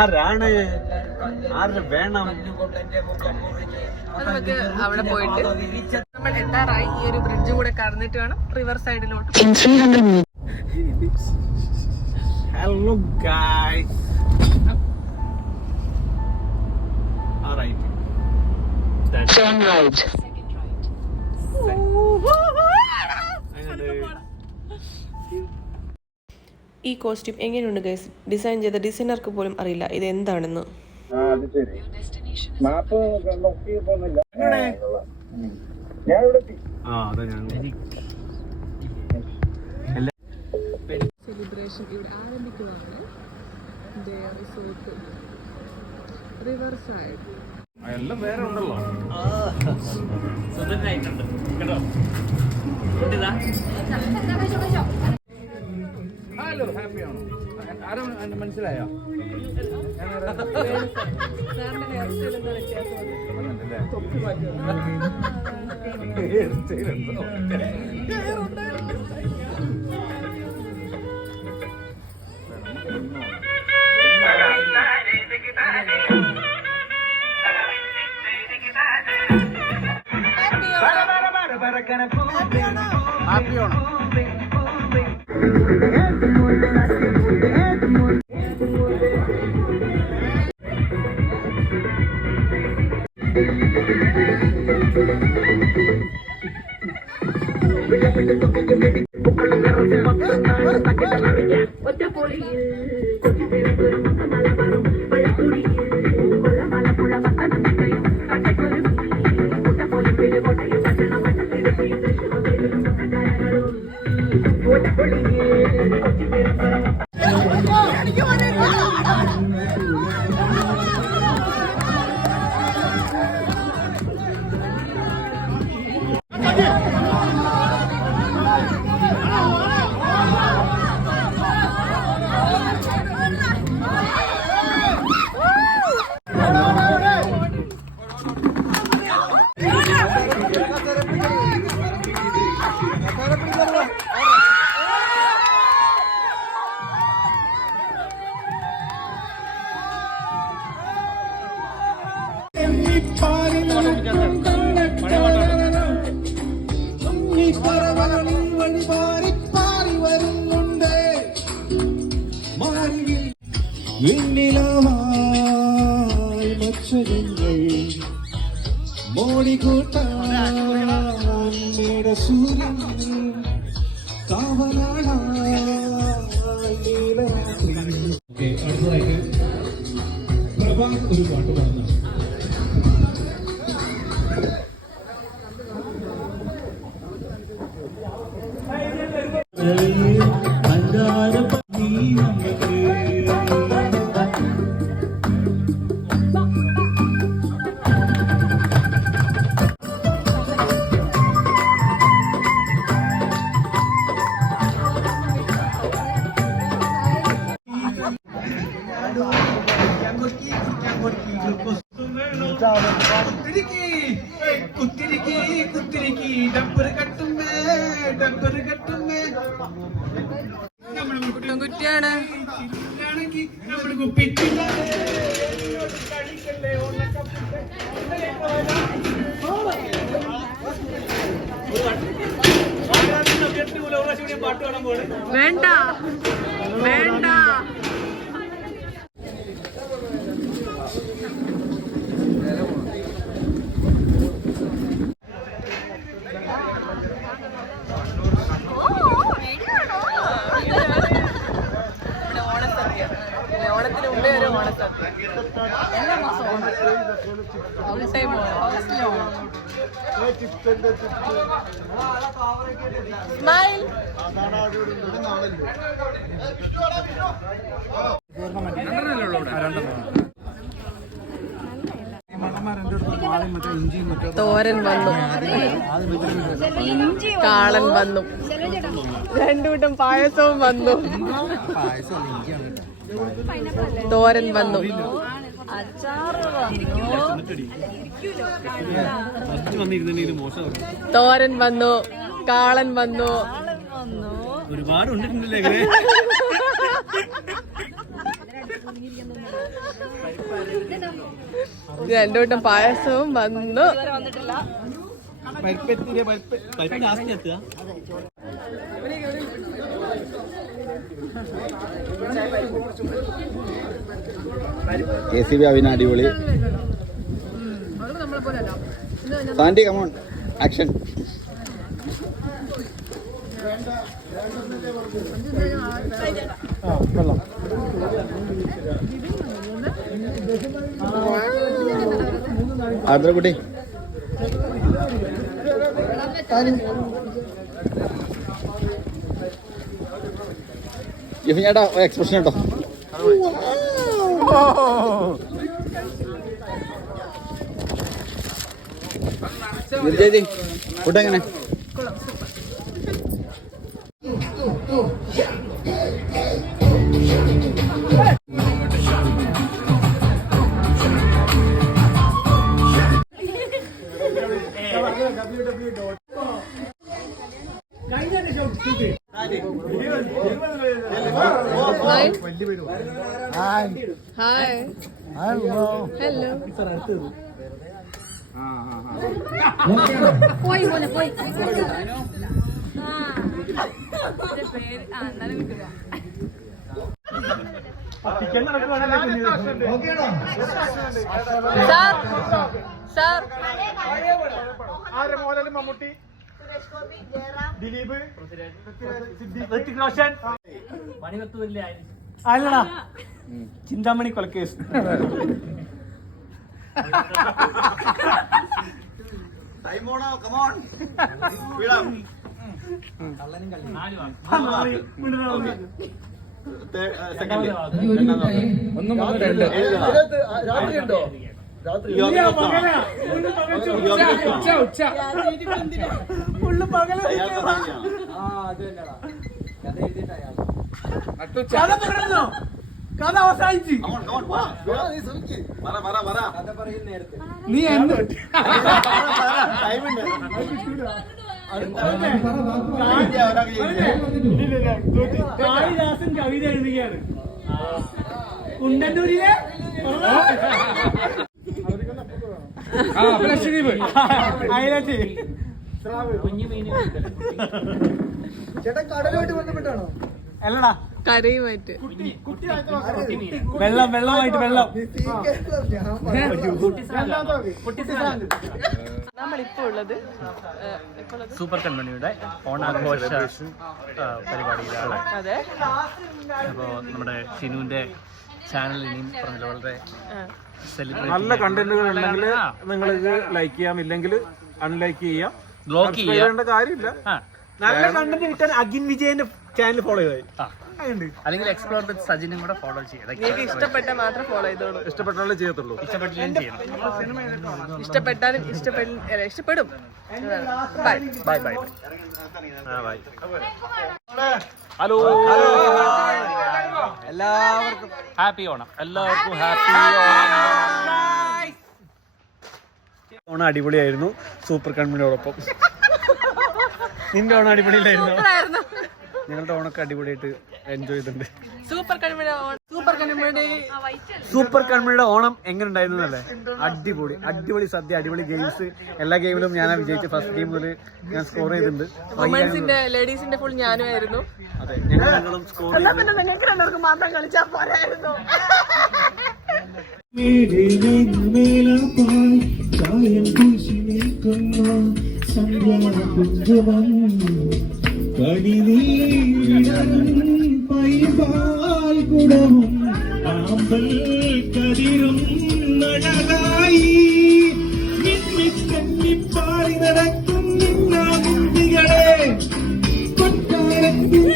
ആരാണ് ആര് വേണം? നമുക്ക് അവിടെ പോയിട്ട് നമ്മൾ എത്താറായി. ഈ ഒരു ബ്രിഡ്ജ് കൂടെ കടന്നിട്ട് വേണം റിവർ സൈഡിലോട്ട്. Hello guys. Alright. Turn right. ഈ കോസ്റ്റ്യൂം എങ്ങനെയുണ്ട് ഗൈസ്? ഡിസൈൻ ചെയ്ത ഡിസൈനർക്ക് പോലും അറിയില്ല ഇത് എന്താണെന്ന്. സെലിബ്രേഷൻ ഇവിടെ ആരംഭിക്കുകയാണ്. റിവർ സൈഡ് എല്ലാം വേറെ ഉണ്ടല്ലോ. ഹലോ, ഹാപ്പി ആണോ? ആരും മനസ്സിലായോ? ഒരു പാട്ട് പാടുന്ന കുട്ടിയാണ്. വേണ്ട വേണ്ട. ഓണത്തിന് മുമ്പേ വരെ ഓണസദ്യ എല്ലാ മാസവും സ്മൈൽ. തോരൻ വന്നു, കാളൻ വന്നു, രണ്ടുകൂട്ടം പായസവും വന്നു, തോരൻ വന്നു, തോരൻ വന്നു, കാളൻ വന്നു, ഒരുപാട് ഉണ്ടിട്ടുണ്ടല്ലേ രണ്ടു വട്ടം പായസവും വന്നു. പരിപ്പ് ലാസ്റ്റ് എത്തുക. ACB അവിന അടിപൊളി. Sandy come on action. ആദ്രകുട്ടി ചേട്ടാ എക്സ്പ്രഷൻ കേട്ടോ. ചേച്ചി ഫുഡ് എങ്ങനെ? ഹായ്. ഹലോ. പോയി സാർ മമ്മൂട്ടി, ദിലീപ്, ഋത്തിക് റോഷൻ, അല്ലടാ ചിന്താമണി കൊലക്കേസ്. കഥ അവസാനിച്ച് നീ കാളിദാസൻ കവിത എഴുതുകയാണ്. കുണ്ടന്നൂരിലെ ചേട്ടൻ കടലുമായിട്ട് ബന്ധപ്പെട്ടാണോ? അല്ലടാ, കരയുമായിട്ട്. വെള്ളമായിട്ട് വെള്ളം. നമ്മളിപ്പോ ഉള്ളത് സൂപ്പർ കൺമണിയുടെ ഓണാഘോഷ പരിപാടിയിലാണ്. അതെ, അപ്പോൾ നമ്മുടെ ഷിനുവിന്റെ ചാനൽ ഇനിയും പറഞ്ഞ വളരെ നല്ല കണ്ടന്റുകൾ ഉണ്ടെങ്കിൽ നിങ്ങൾക്ക് ലൈക്ക് ചെയ്യാം, ഇല്ലെങ്കിൽ അൺലൈക്ക് ചെയ്യാം. ബ്ലോക്ക് ചെയ്യേണ്ട കാര്യമില്ല. നല്ല കണ്ടന്റ് കിട്ടാൻ അഗിൻ വിജയന്റെ ചാനൽ ഫോളോ ചെയ്താൽ, അല്ലെങ്കിൽ എക്സ്പ്ലോർ വിത്ത് സജിനും കൂടെ ഫോളോ ചെയ്യാം. നിങ്ങൾക്ക് ഇഷ്ടപ്പെട്ട മാത്രം ഫോളോ ചെയ്തോളൂ. ഇഷ്ടപ്പെട്ടാലേ ചെയ്യത്തുള്ളൂ. ഇഷ്ടപ്പെട്ടില്ലെങ്കിൽ ചെയ്യണം. ഇഷ്ടപ്പെട്ടാലും ഇഷ്ടപ്പെടും. Bye bye bye. ഹലോ എല്ലാവർക്കും ഹാപ്പി ഓണം. എല്ലാവർക്കും ഹാപ്പി ഓണം. ഓണം അടിപൊളിയായിരുന്നു. സൂപ്പർ കൺമണിയോടൊപ്പം. നിന്റെ ഓണം അടിപൊളിയിലായിരുന്നു. ഞങ്ങളുടെ ഓണൊക്കെ അടിപൊളിയായിട്ട് എൻജോയ് ചെയ്തിട്ടുണ്ട്. സൂപ്പർ കൺമണിയുടെ ഓണം എങ്ങനെ ഉണ്ടായിരുന്നു അല്ലേ? അടിപൊളി അടിപൊളി സദ്യ, അടിപൊളി ഗെയിംസ്. എല്ലാ ഗെയിമിലും ഞാനാ വിജയിച്ച. ഫസ്റ്റ് ഗെയിം മുതൽ ഞാൻ സ്കോർ ചെയ്തിട്ടുണ്ട്. ലേഡീസിന്റെ ഫുൾ ഞാനുമായിരുന്നു. അതെ, ഞങ്ങളും സ്കോർ ചെയ്തു. നിങ്ങൾക്ക് എല്ലാവർക്കും മാത്രം കളിച്ചാൽ പോരായിരുന്നു. കതിരും നടനായി നടക്കും നിന്നാ മുന്തികളെ കൊട്ടാരത്തിൽ